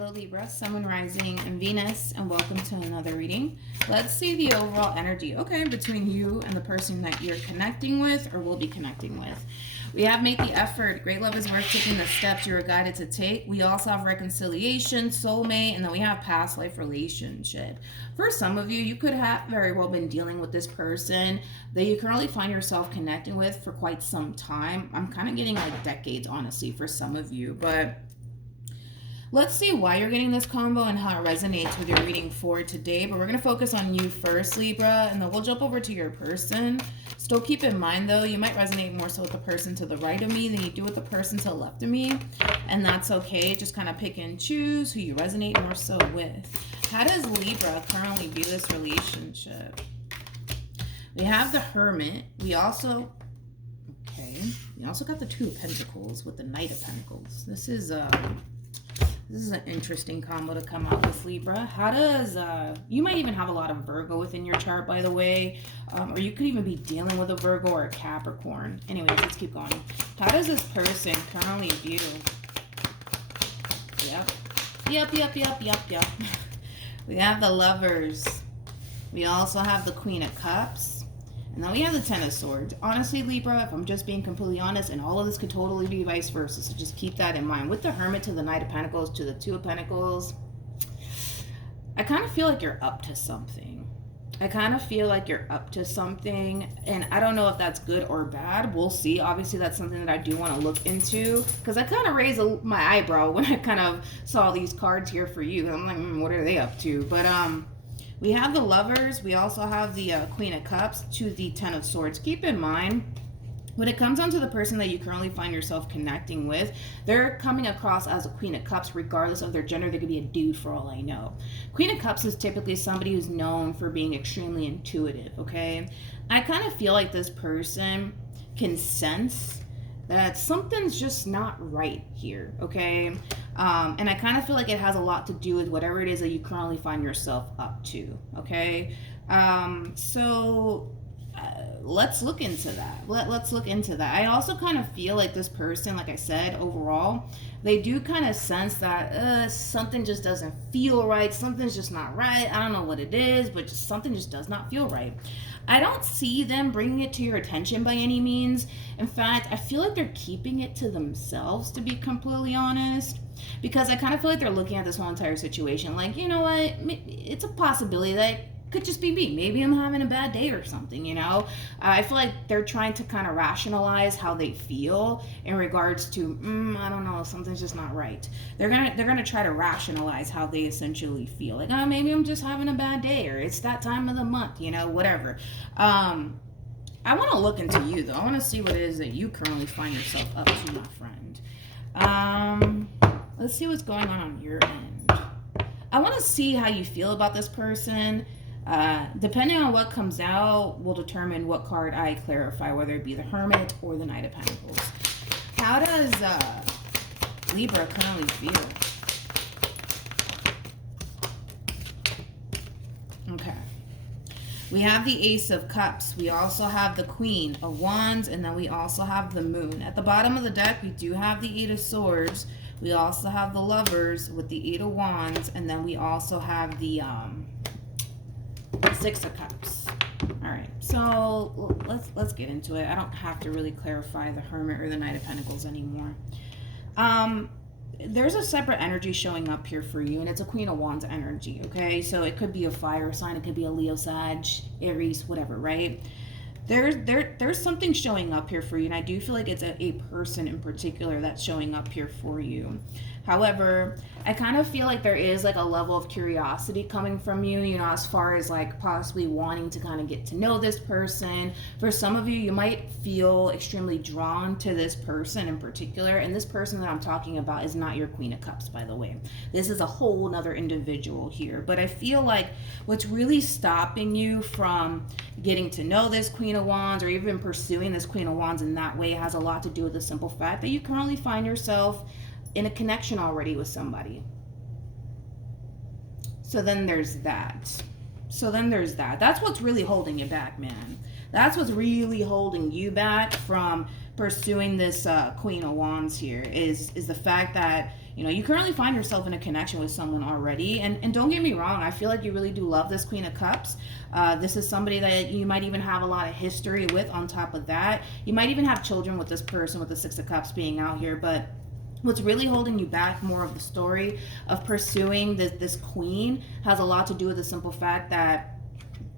Hello Libra, Sun, Moon, Rising, and Venus, and welcome to another reading. Let's see the overall energy, okay, between you and the person that you're connecting with or will be connecting with. We have make the effort. Great love is worth taking the steps you are guided to take. We also have reconciliation, soulmate, and then we have past life relationship. For some of you, you could have very well been dealing with this person that you currently find yourself connecting with for quite some time. I'm kind of getting like decades, honestly, for some of you, but let's see why you're getting this combo and how it resonates with your reading for today. But we're going to focus on you first, Libra, and then we'll jump over to your person. Still keep in mind, though, you might resonate more so with the person to the right of me than you do with the person to the left of me. And that's okay. Just kind of pick and choose who you resonate more so with. How does Libra currently view this relationship? We have the Hermit. We also got the Two of Pentacles with the Knight of Pentacles. This is an interesting combo to come out with, Libra. How does, you might even have a lot of Virgo within your chart, by the way, or you could even be dealing with a Virgo or a Capricorn. Anyways, let's keep going. How does this person currently view? Yep. We have the Lovers. We also have the Queen of Cups. And then we have the Ten of Swords. Honestly, Libra, if I'm just being completely honest, and all of this could totally be vice versa, so just keep that in mind. With the Hermit to the Knight of Pentacles to the Two of Pentacles, I kind of feel like you're up to something. And I don't know if that's good or bad. We'll see. Obviously, that's something that I do want to look into, because I kind of raised my eyebrow when I kind of saw these cards here for you. I'm like, what are they up to? But, we have the Lovers. We also have the Queen of Cups to the Ten of Swords. Keep in mind, when it comes down to the person that you currently find yourself connecting with, they're coming across as a Queen of Cups regardless of their gender. They could be a dude for all I know. Queen of Cups is typically somebody who's known for being extremely intuitive, okay? I kind of feel like this person can sense that something's just not right here, okay? And I kind of feel like it has a lot to do with whatever it is that you currently find yourself up to, okay? Let's look into that. Let's look into that. I also kind of feel like this person, like I said, overall, they do kind of sense that something just doesn't feel right. Something's just not right. I don't know what it is, but something just does not feel right. I don't see them bringing it to your attention by any means. In fact, I feel like they're keeping it to themselves, to be completely honest, because I kind of feel like they're looking at this whole entire situation like, you know what, it's a possibility that it could just be me. Maybe I'm having a bad day or something, you know? I feel like they're trying to kind of rationalize how they feel in regards to, I don't know, something's just not right. They're gonna try to rationalize how they essentially feel. Like, oh, maybe I'm just having a bad day, or it's that time of the month, you know, whatever. I want to look into you, though. I want to see what it is that you currently find yourself up to, my friend. Let's see what's going on your end. I want to see how you feel about this person. Depending on what comes out will determine what card I clarify, whether it be the Hermit or the Knight of Pentacles. How does Libra currently feel? Okay. We have the Ace of Cups. We also have the Queen of Wands, and then we also have the Moon. At the bottom of the deck, we do have the Eight of Swords. We also have the Lovers with the Eight of Wands, and then we also have the Six of Cups. All right, so let's get into it. I don't have to really clarify the Hermit or the Knight of Pentacles anymore. There's a separate energy showing up here for you, and it's a Queen of Wands energy, okay? So it could be a fire sign, it could be a Leo, Sag, Aries, whatever, right? There's something showing up here for you, and I do feel like it's a person in particular that's showing up here for you. However, I kind of feel like there is like a level of curiosity coming from you, you know, as far as like possibly wanting to kind of get to know this person. For some of you, you might feel extremely drawn to this person in particular, and this person that I'm talking about is not your Queen of Cups, by the way. This is a whole nother individual here, but I feel like what's really stopping you from getting to know this Queen of Wands or even pursuing this Queen of Wands in that way has a lot to do with the simple fact that you currently find yourself in a connection already with somebody. So then there's that. That's what's really holding you back, man. That's what's really holding you back from pursuing this Queen of Wands here is the fact that, You know, you currently find yourself in a connection with someone already. And don't get me wrong, I feel like you really do love this Queen of Cups. This is somebody that you might even have a lot of history with. On top of that, you might even have children with this person, with the Six of Cups being out here. But what's really holding you back, more of the story of pursuing this queen, has a lot to do with the simple fact that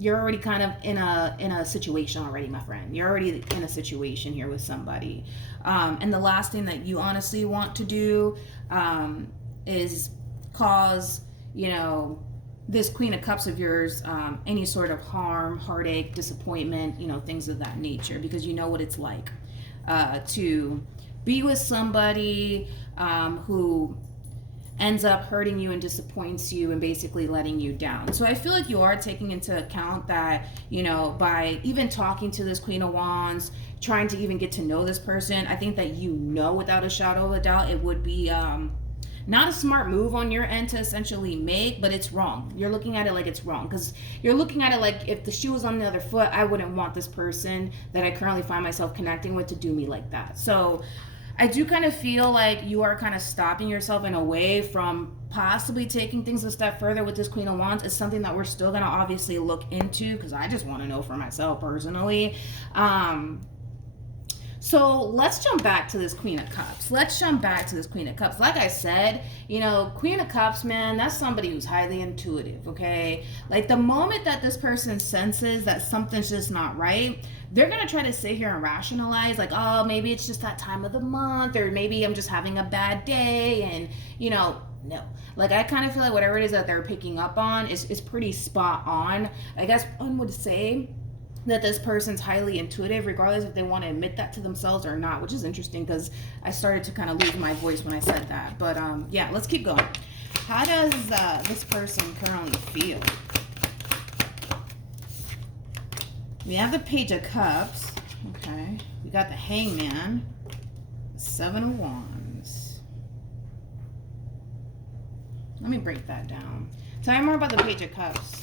you're already kind of in a situation already, my friend. You're already in a situation here with somebody. And the last thing that you honestly want to do is cause, you know, this Queen of Cups of yours any sort of harm, heartache, disappointment, you know, things of that nature, because you know what it's like to be with somebody who ends up hurting you and disappoints you and basically letting you down. So I feel like you are taking into account that, you know, by even talking to this Queen of Wands, trying to even get to know this person, I think that, you know, without a shadow of a doubt, it would be not a smart move on your end to essentially make, but it's wrong. You're looking at it like it's wrong, because you're looking at it like, if the shoe was on the other foot, I wouldn't want this person that I currently find myself connecting with to do me like that. So I do kind of feel like you are kind of stopping yourself in a way from possibly taking things a step further with this Queen of Wands. It's something that we're still going to obviously look into, because I just want to know for myself personally. So let's jump back to this Queen of Cups. Like I said, you know, Queen of Cups, man, that's somebody who's highly intuitive, okay? Like, the moment that this person senses that something's just not right, they're going to try to sit here and rationalize, like, oh, maybe it's just that time of the month, or maybe I'm just having a bad day, and, you know, no. Like, I kind of feel like whatever it is that they're picking up on is pretty spot on. I guess one would say that this person's highly intuitive, regardless if they want to admit that to themselves or not, which is interesting, because I started to kind of lose my voice when I said that. But yeah, let's keep going. How does this person currently feel? We have the Page of Cups. Okay. We got the Hangman. Seven of Wands. Let me break that down. Tell me more about the Page of Cups.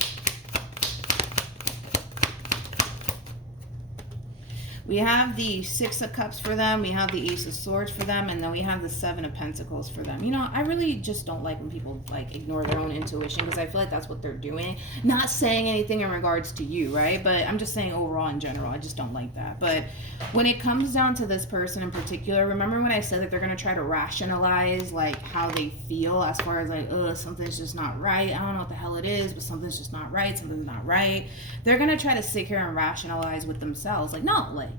We have the Six of Cups for them. We have the Ace of Swords for them. And then we have the Seven of Pentacles for them. You know, I really just don't like when people, like, ignore their own intuition, because I feel like that's what they're doing. Not saying anything in regards to you, right? But I'm just saying overall in general, I just don't like that. But when it comes down to this person in particular, remember when I said that they're going to try to rationalize, like, how they feel as far as, like, something's just not right. I don't know what the hell it is, but something's just not right. Something's not right. They're going to try to sit here and rationalize with themselves. Like, no, like,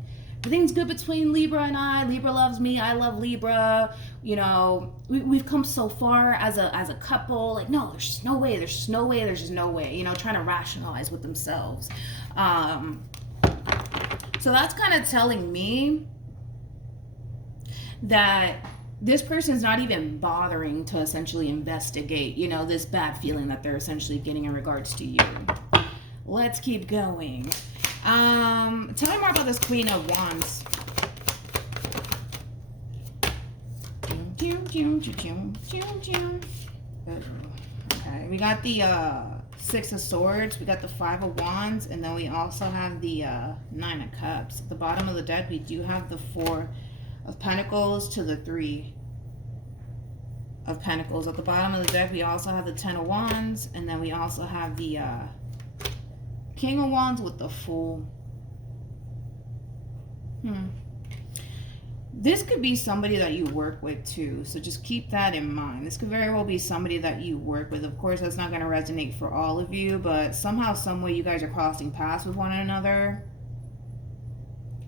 everything's good between Libra and I. Libra loves me. I love Libra. You know, we've come so far as a couple. Like, no, there's just no way. There's just no way. There's just no way. You know, trying to rationalize with themselves. So that's kind of telling me that this person's not even bothering to essentially investigate, you know, this bad feeling that they're essentially getting in regards to you. Let's keep going. Tell me more about this Queen of Wands. Okay, we got the Six of Swords, we got the Five of Wands, and then we also have the Nine of Cups. At the bottom of the deck, we do have the Four of Pentacles to the Three of Pentacles. At the bottom of the deck, we also have the Ten of Wands, and then we also have the King of Wands with the Fool. This could be somebody that you work with too, so just keep that in mind. This could very well be somebody that you work with. Of course, that's not going to resonate for all of you, but somehow, some way, you guys are crossing paths with one another.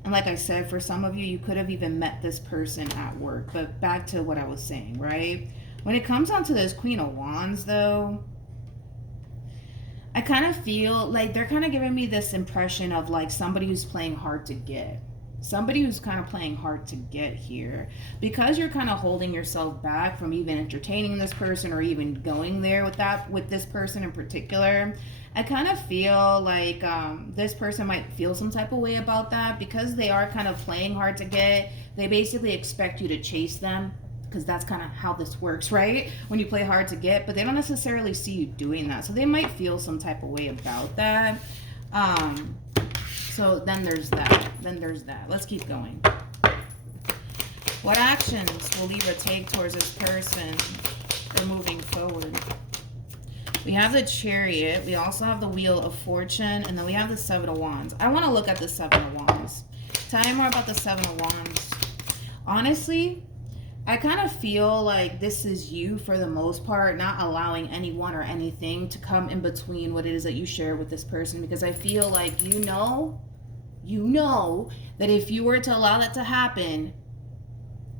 And like I said, for some of you, you could have even met this person at work. But back to what I was saying, right? When it comes down to this Queen of Wands, though, I kind of feel like they're kind of giving me this impression of like somebody who's playing hard to get. Somebody who's kind of playing hard to get here, because you're kind of holding yourself back from even entertaining this person or even going there with this person in particular. I kind of feel like this person might feel some type of way about that, because they are kind of playing hard to get. They basically expect you to chase them, because that's kind of how this works, right? When you play hard to get, but they don't necessarily see you doing that. So they might feel some type of way about that. So then there's that. Let's keep going. What actions will Libra take towards this person or moving forward? We have the Chariot. We also have the Wheel of Fortune. And then we have the Seven of Wands. I want to look at the Seven of Wands. Tell me more about the Seven of Wands. Honestly, I kind of feel like this is you for the most part, not allowing anyone or anything to come in between what it is that you share with this person. Because I feel like you know that if you were to allow that to happen,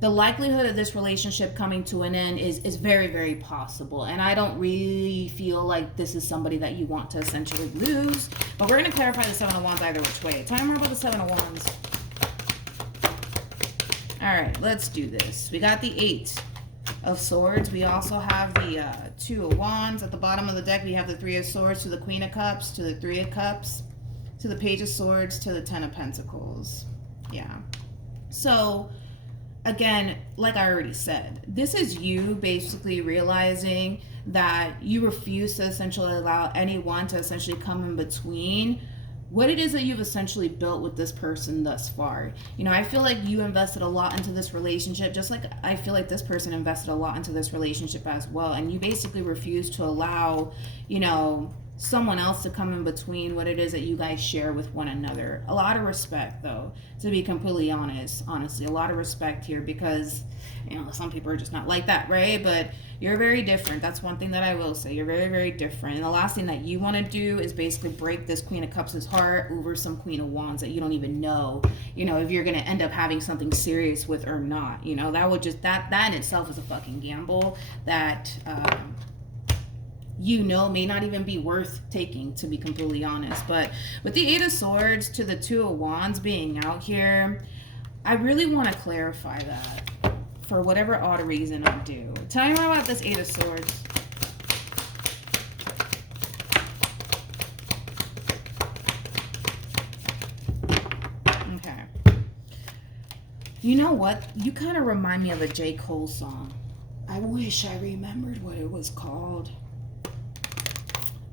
the likelihood of this relationship coming to an end is very, very possible. And I don't really feel like this is somebody that you want to essentially lose. But we're going to clarify the Seven of Wands either which way. Tell me more about the Seven of Wands. All right, let's do this. We got the Eight of Swords. We also have the Two of Wands. At the bottom of the deck, we have the Three of Swords to the Queen of Cups, to the Three of Cups, to the Page of Swords, to the Ten of Pentacles. Yeah. So again, like I already said, this is you basically realizing that you refuse to essentially allow anyone to essentially come in between what it is that you've essentially built with this person thus far. You know, I feel like you invested a lot into this relationship, just like I feel like this person invested a lot into this relationship as well. And you basically refuse to allow, you know, someone else to come in between what it is that you guys share with one another. A lot of respect, though, to be completely honestly, a lot of respect here, because, you know, some people are just not like that, right? But you're very different. That's one thing that I will say. You're very, very different. And the last thing that you want to do is basically break this Queen of Cups' heart over some Queen of Wands that you don't even know, you know, if you're going to end up having something serious with or not. You know, that would just, that in itself is a fucking gamble that, you know, may not even be worth taking, to be completely honest. But with the Eight of Swords to the Two of Wands being out here, I really want to clarify that for whatever odd reason I do. Tell me more about this Eight of Swords. Okay. You know what? You kind of remind me of a J. Cole song. I wish I remembered what it was called.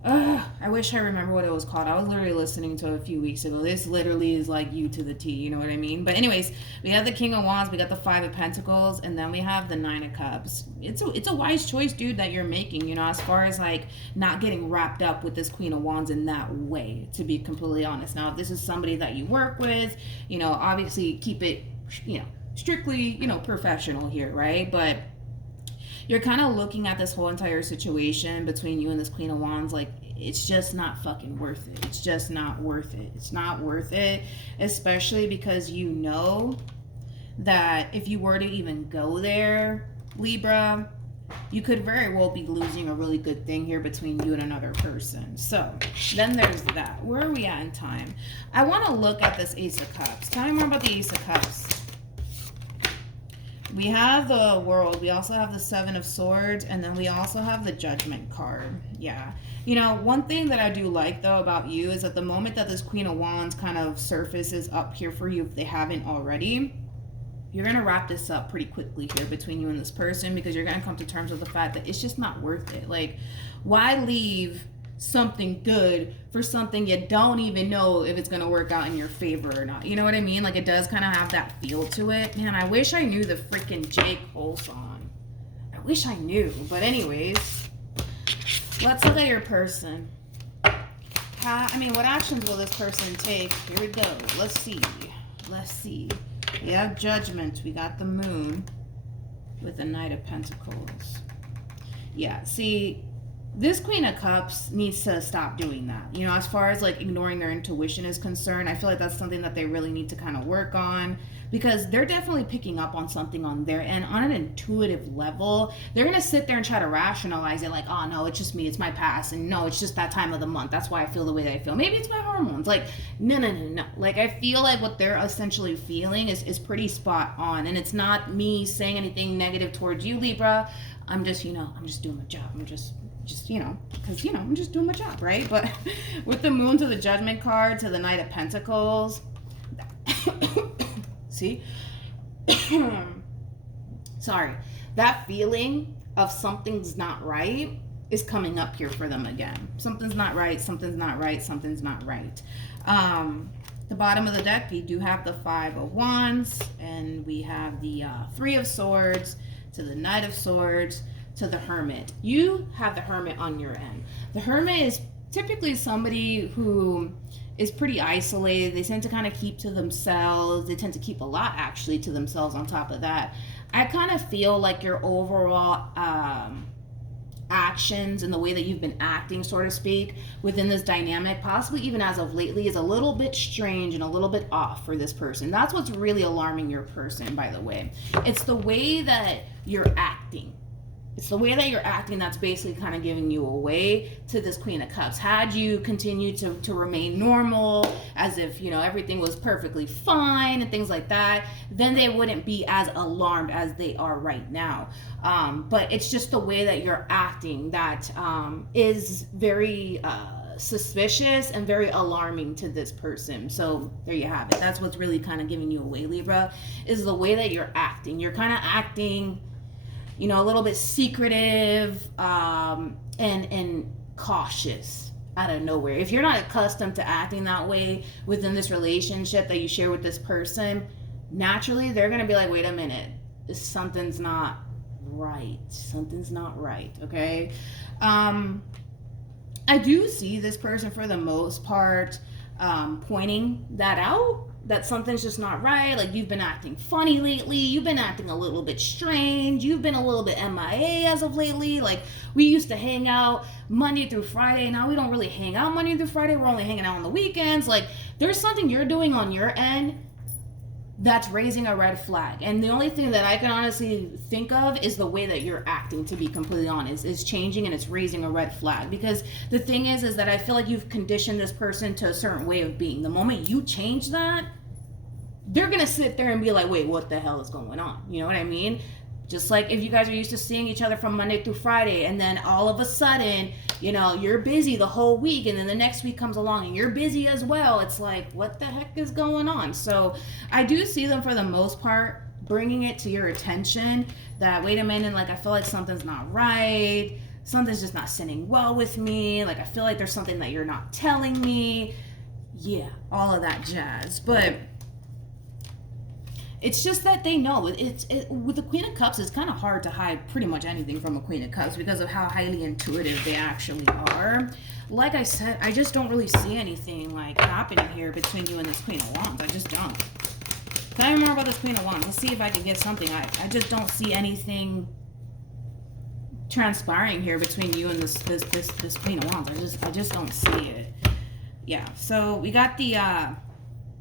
I wish I remember what it was called. I was literally listening to it a few weeks ago. This literally is like you to the T, you know what I mean? But anyways, we have the King of Wands, we got the Five of Pentacles, and then we have the Nine of Cups. It's a wise choice, dude, that you're making, you know, as far as like not getting wrapped up with this Queen of Wands in that way, to be completely honest. Now, if this is somebody that you work with, you know, obviously keep it, you know, strictly, you know, professional here, right? But you're kind of looking at this whole entire situation between you and this Queen of Wands like it's just not fucking worth it. It's just not worth it. It's not worth it, especially because you know that if you were to even go there, Libra, you could very well be losing a really good thing here between you and another person. So then there's that. Where are we at in time? I want to look at this Ace of Cups. Tell me more about the Ace of Cups. We have the World, we also have the Seven of Swords, and then we also have the Judgment card. Yeah. You know, one thing that I do like, though, about you is that the moment that this Queen of Wands kind of surfaces up here for you, if they haven't already, you're going to wrap this up pretty quickly here between you and this person, because you're going to come to terms with the fact that it's just not worth it. Like, why leave something good for something you don't even know if it's going to work out in your favor or not? You know what I mean? Like, it does kind of have that feel to it. Man, I wish I knew the freaking J. Cole song. I wish I knew. But anyways, let's look at your person. What actions will this person take? Here we go. Let's see. We have Judgment. We got the Moon with the Knight of Pentacles. Yeah, see, this Queen of Cups needs to stop doing that. You know, as far as like ignoring their intuition is concerned, I feel like that's something that they really need to kind of work on, because they're definitely picking up on something on their end on an intuitive level. They're going to sit there and try to rationalize it like, oh, no, it's just me. It's my past. And no, it's just that time of the month. That's why I feel the way that I feel. Maybe it's my hormones. Like, no. Like, I feel like what they're essentially feeling is pretty spot on. And it's not me saying anything negative towards you, Libra. I'm just, you know, I'm just doing my job. I'm just, you know, because, you know, I'm just doing my job, right? But with the Moon to the Judgment card to the Knight of Pentacles, see? Sorry. That feeling of something's not right is coming up here for them again. Something's not right, something's not right, something's not right. The bottom of the deck, you do have the Five of Wands, and we have the Three of Swords, to the Knight of Swords, to the Hermit. You have the Hermit on your end. The Hermit is typically somebody who is pretty isolated. They tend to kind of keep to themselves. They tend to keep a lot, actually, to themselves on top of that. I kind of feel like your overall actions and the way that you've been acting, so to speak, within this dynamic, possibly even as of lately, is a little bit strange and a little bit off for this person. That's what's really alarming your person, by the way. It's the way that you're acting. It's the way that you're acting that's basically kind of giving you away to this Queen of Cups. Had you continued to remain normal, as if, you know, everything was perfectly fine and things like that, then they wouldn't be as alarmed as they are right now. But it's just the way that you're acting that is very suspicious and very alarming to this person. So there you have it. That's what's really kind of giving you away, Libra, is the way that you're acting. You're kind of acting, you know, a little bit secretive and cautious out of nowhere. If you're not accustomed to acting that way within this relationship that you share with this person, naturally they're going to be like, wait a minute, something's not right. Something's not right, okay? I do see this person, for the most part, pointing that out, that something's just not right. Like, you've been acting funny lately. You've been acting a little bit strange. You've been a little bit MIA as of lately. Like, we used to hang out Monday through Friday. Now we don't really hang out Monday through Friday. We're only hanging out on the weekends. Like, there's something you're doing on your end that's raising a red flag. And the only thing that I can honestly think of is the way that you're acting, to be completely honest, is changing, and it's raising a red flag. Because the thing is that I feel like you've conditioned this person to a certain way of being. The moment you change that, they're going to sit there and be like, wait, what the hell is going on? You know what I mean? Just like if you guys are used to seeing each other from Monday through Friday, and then all of a sudden, you know, you're busy the whole week, and then the next week comes along and you're busy as well. It's like, what the heck is going on? So I do see them, for the most part, bringing it to your attention that, wait a minute, like, I feel like something's not right. Something's just not sitting well with me. Like, I feel like there's something that you're not telling me. Yeah, all of that jazz. But it's just that they know. With the Queen of Cups, it's kind of hard to hide pretty much anything from a Queen of Cups because of how highly intuitive they actually are. Like I said, I just don't really see anything like happening here between you and this Queen of Wands. I just don't. Tell me more about this Queen of Wands. Let's see if I can get something. I just don't see anything transpiring here between you and this Queen of Wands. I just don't see it. Yeah. So we got the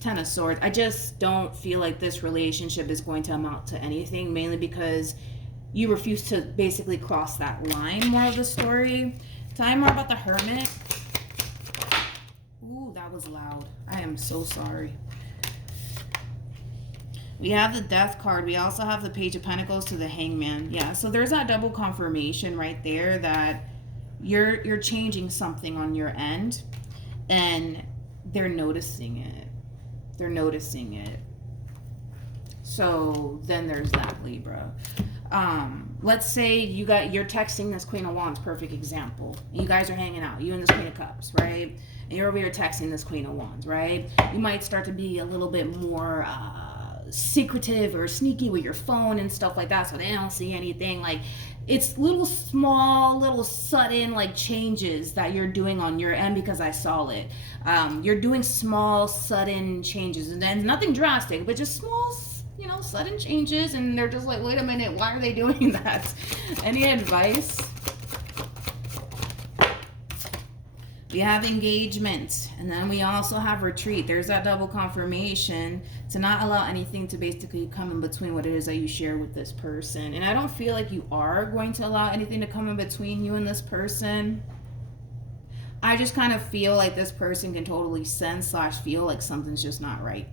Ten of Swords. I just don't feel like this relationship is going to amount to anything, mainly because you refuse to basically cross that line. More of the story. Tell me more about the Hermit. Ooh, that was loud. I am so sorry. We have the Death card. We also have the Page of Pentacles to the Hangman. Yeah, so there's that double confirmation right there that you're changing something on your end, and they're noticing it. They're noticing it. So then there's that, Libra. Let's say you're texting this Queen of Wands, perfect example. You guys are hanging out, you and this Queen of Cups, right? And you're over here texting this Queen of Wands, right? You might start to be a little bit more secretive or sneaky with your phone and stuff like that, so they don't see anything. Like, it's little sudden like changes that you're doing on your end, because I saw it. You're doing small sudden changes, and then nothing drastic, but just small, you know, sudden changes, and they're just like, wait a minute, why are they doing that? Any advice? We have engagement, and then we also have retreat. There's that double confirmation to not allow anything to basically come in between what it is that you share with this person. And I don't feel like you are going to allow anything to come in between you and this person. I just kind of feel like this person can totally sense / feel like something's just not right.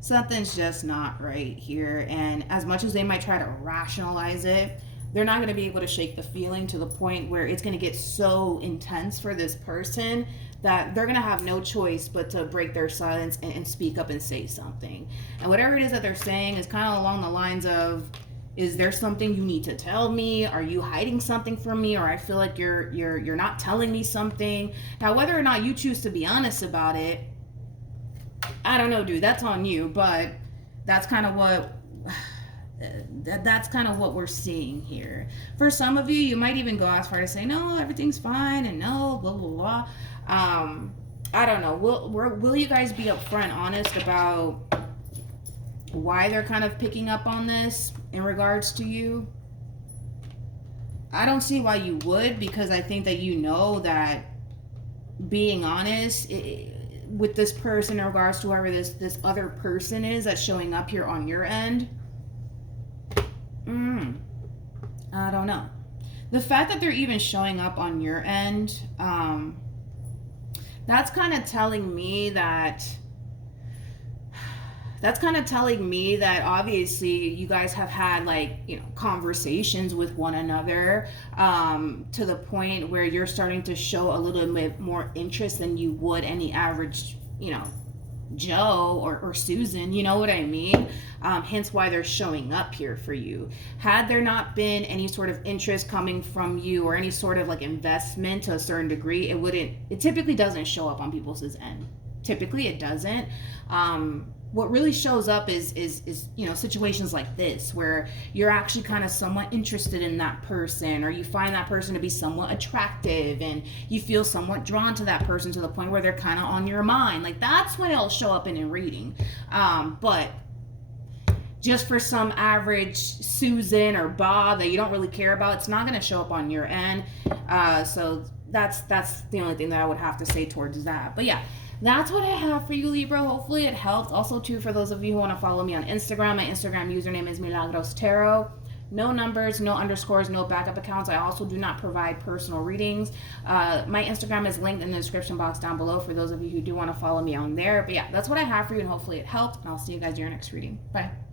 Something's just not right here. And as much as they might try to rationalize it, they're not going to be able to shake the feeling to the point where it's going to get so intense for this person that they're going to have no choice but to break their silence and speak up and say something. And whatever it is that they're saying is kind of along the lines of, is there something you need to tell me? Are you hiding something from me? Or I feel like you're not telling me something. Now, whether or not you choose to be honest about it, I don't know, dude, that's on you, but that's kind of what we're seeing here. For some of you, you might even go as far to say, no, everything's fine, and no, blah blah blah. I don't know. Will you guys be upfront, honest about why they're kind of picking up on this in regards to you? I don't see why you would, because I think that you know that being honest with this person in regards to whoever this other person is that's showing up here on your end, I don't know. The fact that they're even showing up on your end, that's kind of telling me that obviously you guys have had, like, you know, conversations with one another, to the point where you're starting to show a little bit more interest than you would any average, you know, Joe or Susan, you know what I mean? Hence why they're showing up here for you. Had there not been any sort of interest coming from you or any sort of like investment to a certain degree, it typically doesn't show up on people's end. Typically it doesn't. What really shows up is you know, situations like this where you're actually kind of somewhat interested in that person, or you find that person to be somewhat attractive and you feel somewhat drawn to that person to the point where they're kind of on your mind. Like, that's when it'll show up in a reading. But just for some average Susan or Bob that you don't really care about, it's not going to show up on your end. So that's the only thing that I would have to say towards that. But yeah, that's what I have for you, Libra. Hopefully it helped. Also, too, for those of you who want to follow me on Instagram, my Instagram username is MilagrosTarot. No numbers, no underscores, no backup accounts. I also do not provide personal readings. My Instagram is linked in the description box down below for those of you who do want to follow me on there. But yeah, that's what I have for you, and hopefully it helped. And I'll see you guys in your next reading. Bye.